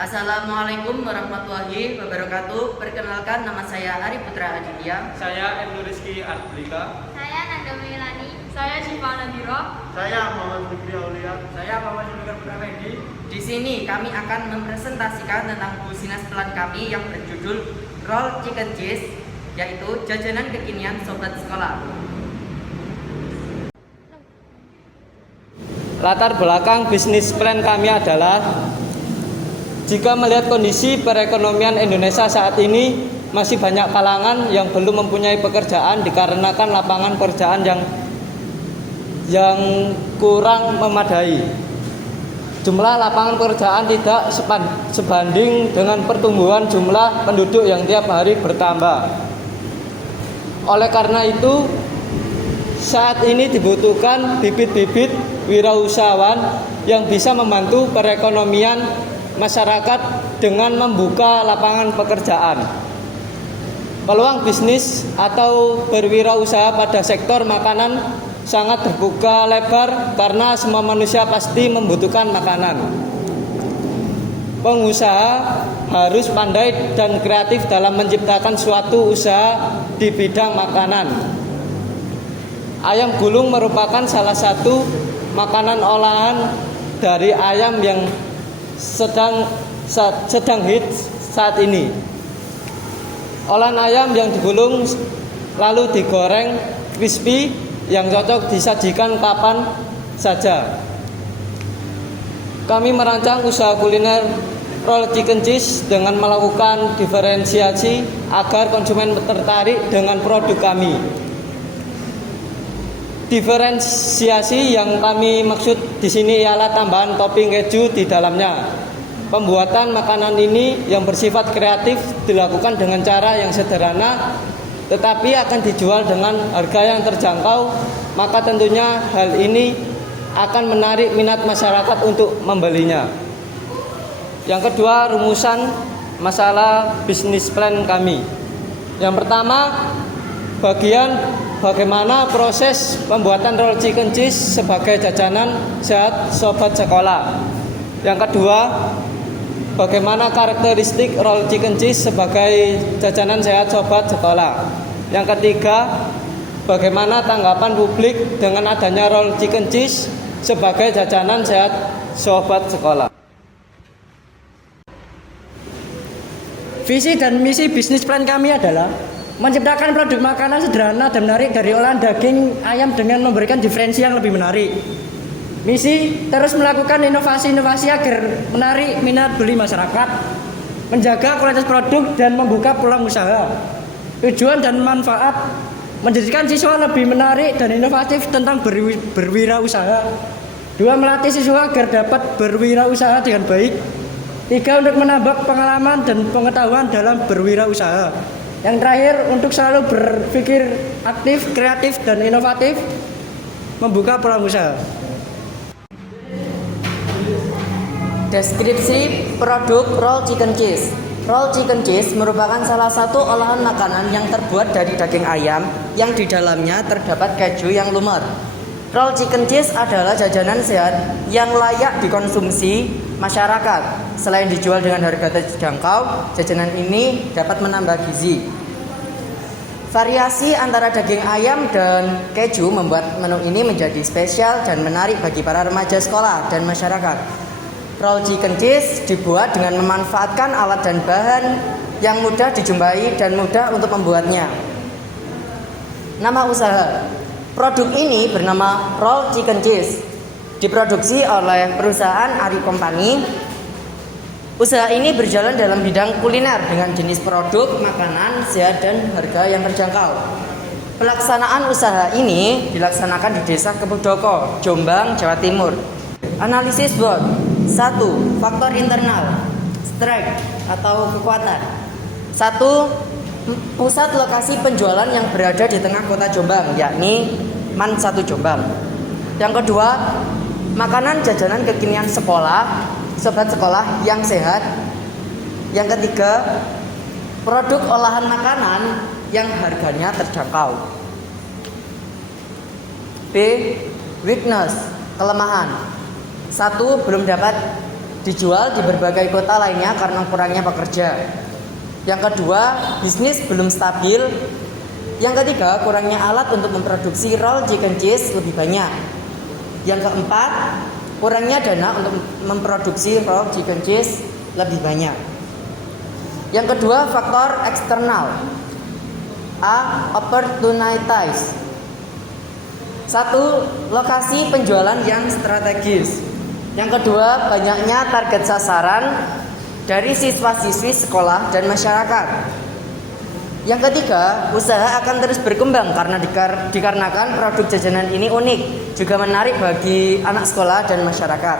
Assalamualaikum warahmatullahi wabarakatuh. Perkenalkan, nama saya Ari Putra Aditya. Saya Ibnu Rizky Arblika. Saya Nanda Milani. Saya Syifa Nadira. Saya Muhammad Fikri Aulia. Saya Muhammad Zulfikar Pramedi. Di sini kami akan mempresentasikan tentang business plan kami yang berjudul Roll Chicken Cheese, yaitu jajanan kekinian sobat sekolah. Latar belakang bisnis plan kami adalah, jika melihat kondisi perekonomian Indonesia saat ini, masih banyak kalangan yang belum mempunyai pekerjaan dikarenakan lapangan pekerjaan yang kurang memadai. Jumlah lapangan pekerjaan tidak sebanding dengan pertumbuhan jumlah penduduk yang tiap hari bertambah. Oleh karena itu, saat ini dibutuhkan bibit-bibit wirausahawan yang bisa membantu perekonomian masyarakat dengan membuka lapangan pekerjaan. Peluang bisnis atau berwirausaha pada sektor makanan sangat terbuka lebar karena semua manusia pasti membutuhkan makanan. Pengusaha harus pandai dan kreatif dalam menciptakan suatu usaha di bidang makanan. Ayam gulung merupakan salah satu makanan olahan dari ayam yang sedang hits saat ini. Olahan ayam yang digulung lalu digoreng crispy yang cocok disajikan kapan saja. Kami merancang usaha kuliner roll chicken cheese dengan melakukan diferensiasi agar konsumen tertarik dengan produk kami. Diferensiasi yang kami maksud di sini ialah tambahan topping keju di dalamnya. Pembuatan makanan ini yang bersifat kreatif dilakukan dengan cara yang sederhana, tetapi akan dijual dengan harga yang terjangkau, maka tentunya hal ini akan menarik minat masyarakat untuk membelinya. Yang kedua, rumusan masalah bisnis plan kami. Yang pertama, bagaimana proses pembuatan roll chicken cheese sebagai jajanan sehat sobat sekolah. Yang kedua, bagaimana karakteristik roll chicken cheese sebagai jajanan sehat sobat sekolah. Yang ketiga, bagaimana tanggapan publik dengan adanya roll chicken cheese sebagai jajanan sehat sobat sekolah. Visi dan misi bisnis plan kami adalah menciptakan produk makanan sederhana dan menarik dari olahan daging ayam dengan memberikan diferensi yang lebih menarik. Misi terus melakukan inovasi-inovasi agar menarik minat beli masyarakat, menjaga kualitas produk dan membuka peluang usaha. Tujuan dan manfaat menjadikan siswa lebih menarik dan inovatif tentang berwirausaha. 2. Melatih siswa agar dapat berwirausaha dengan baik. 3. Untuk menambah pengalaman dan pengetahuan dalam berwirausaha. Yang terakhir, untuk selalu berpikir aktif, kreatif, dan inovatif, membuka peluang usaha. Deskripsi produk roll chicken cheese. Roll chicken cheese merupakan salah satu olahan makanan yang terbuat dari daging ayam yang di dalamnya terdapat keju yang lumer. Roll chicken cheese adalah jajanan sehat yang layak dikonsumsi masyarakat. Selain dijual dengan harga terjangkau, jajanan ini dapat menambah gizi. Variasi antara daging ayam dan keju membuat menu ini menjadi spesial dan menarik bagi para remaja sekolah dan masyarakat. Roll chicken cheese dibuat dengan memanfaatkan alat dan bahan yang mudah dijumpai dan mudah untuk membuatnya. Nama usaha produk ini bernama Roll Chicken Cheese. Diproduksi oleh perusahaan Ari Company. Usaha ini berjalan dalam bidang kuliner dengan jenis produk makanan sehat dan harga yang terjangkau. Pelaksanaan usaha ini dilaksanakan di Desa Kebudoko, Jombang, Jawa Timur. Analisis SWOT. 1. Faktor internal, strength atau kekuatan. 1. Pusat lokasi penjualan yang berada di tengah kota Jombang, yakni MAN 1 Jombang. Yang kedua, makanan jajanan kekinian sekolah, sobat sekolah yang sehat. Yang ketiga, produk olahan makanan yang harganya terjangkau. B. Weakness, kelemahan. 1. Belum dapat dijual di berbagai kota lainnya karena kurangnya pekerja. Yang kedua, bisnis belum stabil. Yang ketiga, kurangnya alat untuk memproduksi roll chicken cheese lebih banyak. Yang keempat, kurangnya dana untuk memproduksi roll chicken cheese lebih banyak. Yang kedua, faktor eksternal. A. Opportunities. 1. Lokasi penjualan yang strategis. Yang kedua, banyaknya target sasaran dari siswa-siswi sekolah dan masyarakat. Yang ketiga, usaha akan terus berkembang karena dikarenakan produk jajanan ini unik, juga menarik bagi anak sekolah dan masyarakat.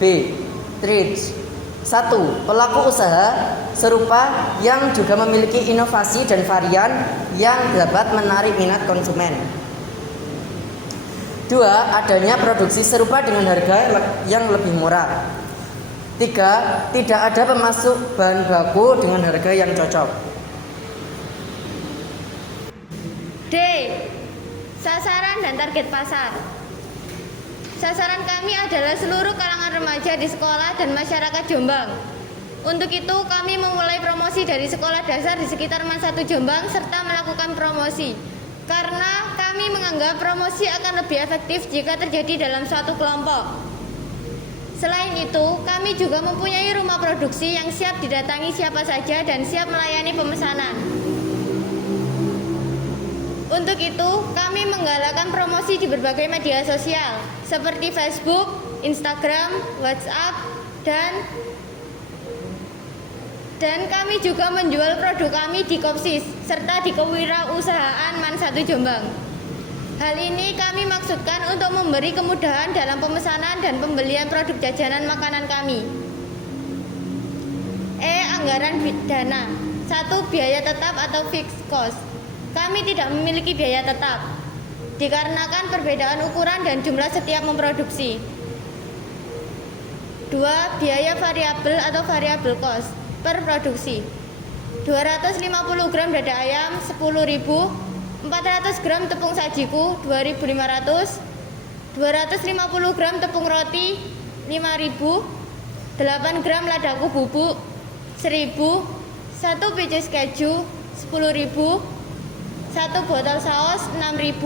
B. Trades. 1. Pelaku usaha serupa yang juga memiliki inovasi dan varian yang dapat menarik minat konsumen. 2. Adanya produksi serupa dengan harga yang lebih murah. 3. Tidak ada pemasok bahan baku dengan harga yang cocok. D. Sasaran dan target pasar. Sasaran kami adalah seluruh kalangan remaja di sekolah dan masyarakat Jombang. Untuk itu, kami memulai promosi dari sekolah dasar di sekitar MAN 1 Jombang serta melakukan promosi. Karena kami menganggap promosi akan lebih efektif jika terjadi dalam suatu kelompok. Selain itu, kami juga mempunyai rumah produksi yang siap didatangi siapa saja dan siap melayani pemesanan. Untuk itu, kami menggalakkan promosi di berbagai media sosial seperti Facebook, Instagram, WhatsApp, dan kami juga menjual produk kami di Kopsis serta di Kewirausahaan MAN 1 Jombang. Hal ini kami maksudkan untuk memberi kemudahan dalam pemesanan dan pembelian produk jajanan makanan kami. E. Anggaran dana. 1. Biaya tetap atau fixed cost. Kami tidak memiliki biaya tetap, dikarenakan perbedaan ukuran dan jumlah setiap memproduksi. 2. Biaya variabel atau variable cost per produksi. 250 gram dada ayam 10.000, 400 gram tepung sajiku 2.500, 250 gram tepung roti 5.000, 8 gram ladaku bubuk 1.000, 1 pieces keju 10.000, 1 botol saus 6.000,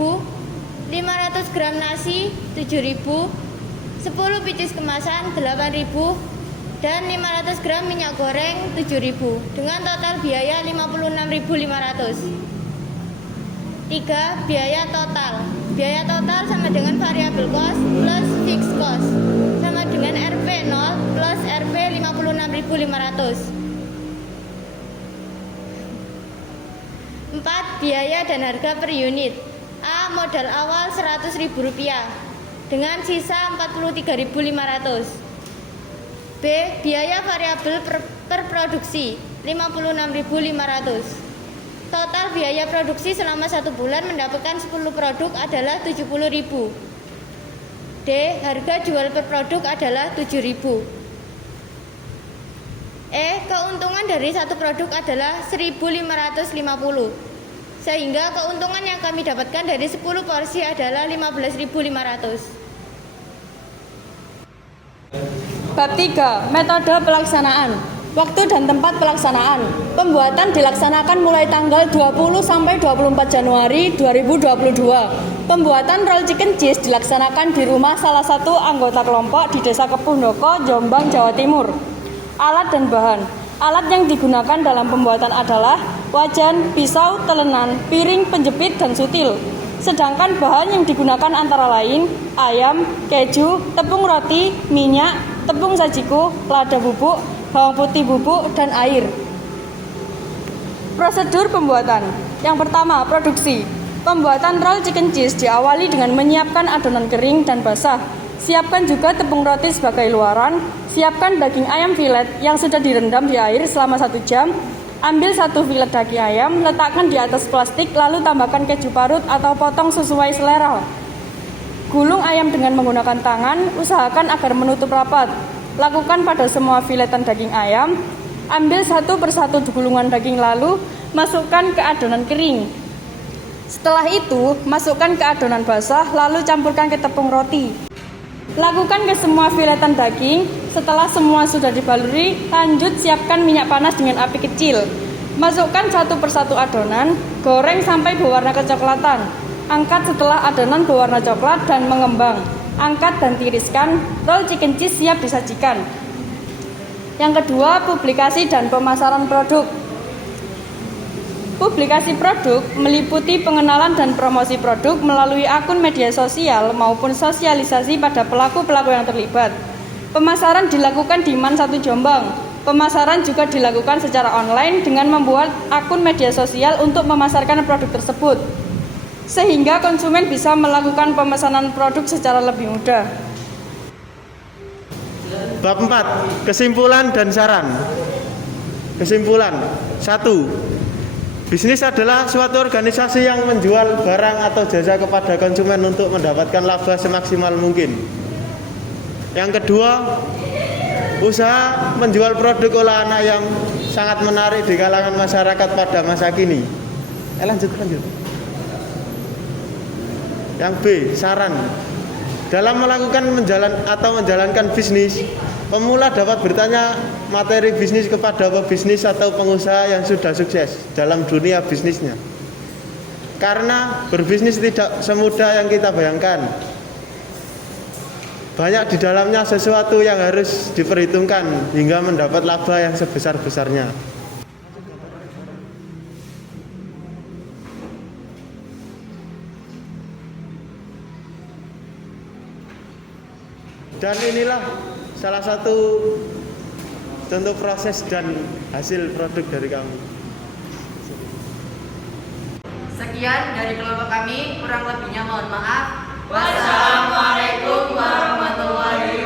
500 gram nasi 7.000, 10 pieces kemasan 8.000, dan 500 gram minyak goreng 7.000 dengan total biaya 56.500. 3. Biaya total. Biaya total sama dengan variable cost plus fixed cost sama dengan Rp 0 plus Rp 56.500. 4. Biaya dan harga per unit. A. Modal awal Rp100.000 dengan sisa Rp43.500. B. Biaya variabel per produksi Rp56.500. Total biaya produksi selama 1 bulan mendapatkan 10 produk adalah Rp70.000. D. Harga jual per produk adalah Rp7.000. E. Keuntungan dari satu produk adalah Rp1.550. Sehingga keuntungan yang kami dapatkan dari 10 porsi adalah Rp15.500. Bab 3. Metode pelaksanaan. Waktu dan tempat pelaksanaan. Pembuatan dilaksanakan mulai tanggal 20 sampai 24 Januari 2022. Pembuatan roll chicken cheese dilaksanakan di rumah salah satu anggota kelompok di Desa Kepundoko, Jombang, Jawa Timur. Alat dan bahan. Alat yang digunakan dalam pembuatan adalah wajan, pisau, telenan, piring, penjepit, dan sutil. Sedangkan bahan yang digunakan antara lain ayam, keju, tepung roti, minyak, tepung sajiku, lada bubuk, bawang putih bubuk, dan air. Prosedur pembuatan. Yang pertama, produksi. Pembuatan roll chicken cheese diawali dengan menyiapkan adonan kering dan basah. Siapkan juga tepung roti sebagai luaran. Siapkan daging ayam filet yang sudah direndam di air selama 1 jam. Ambil 1 filet daging ayam, letakkan di atas plastik, lalu tambahkan keju parut atau potong sesuai selera. Gulung ayam dengan menggunakan tangan, usahakan agar menutup rapat. Lakukan pada semua filetan daging ayam. Ambil 1 persatu gulungan daging lalu masukkan ke adonan kering. Setelah itu, masukkan ke adonan basah lalu campurkan ke tepung roti. Lakukan ke semua filetan daging. Setelah semua sudah dibaluri, lanjut siapkan minyak panas dengan api kecil. Masukkan satu persatu adonan, goreng sampai berwarna kecoklatan. Angkat setelah adonan berwarna coklat dan mengembang. Angkat dan tiriskan, roll chicken cheese siap disajikan. Yang kedua, publikasi dan pemasaran produk. Publikasi produk meliputi pengenalan dan promosi produk melalui akun media sosial maupun sosialisasi pada pelaku-pelaku yang terlibat. Pemasaran dilakukan di MAN 1 Jombang. Pemasaran juga dilakukan secara online dengan membuat akun media sosial untuk memasarkan produk tersebut, sehingga konsumen bisa melakukan pemesanan produk secara lebih mudah. Bab 4. Kesimpulan dan saran. Kesimpulan 1. Bisnis adalah suatu organisasi yang menjual barang atau jasa kepada konsumen untuk mendapatkan laba semaksimal mungkin. Yang kedua, usaha menjual produk olahan ayam sangat menarik di kalangan masyarakat pada masa kini. Lanjut. Yang B, saran. Dalam melakukan menjalankan bisnis, pemula dapat bertanya materi bisnis kepada pebisnis atau pengusaha yang sudah sukses dalam dunia bisnisnya. Karena berbisnis tidak semudah yang kita bayangkan. Banyak di dalamnya sesuatu yang harus diperhitungkan hingga mendapat laba yang sebesar-besarnya. Dan inilah salah satu contoh proses dan hasil produk dari kami. Sekian dari kelompok kami, kurang lebihnya mohon maaf. Wassalamualaikum warahmatullahi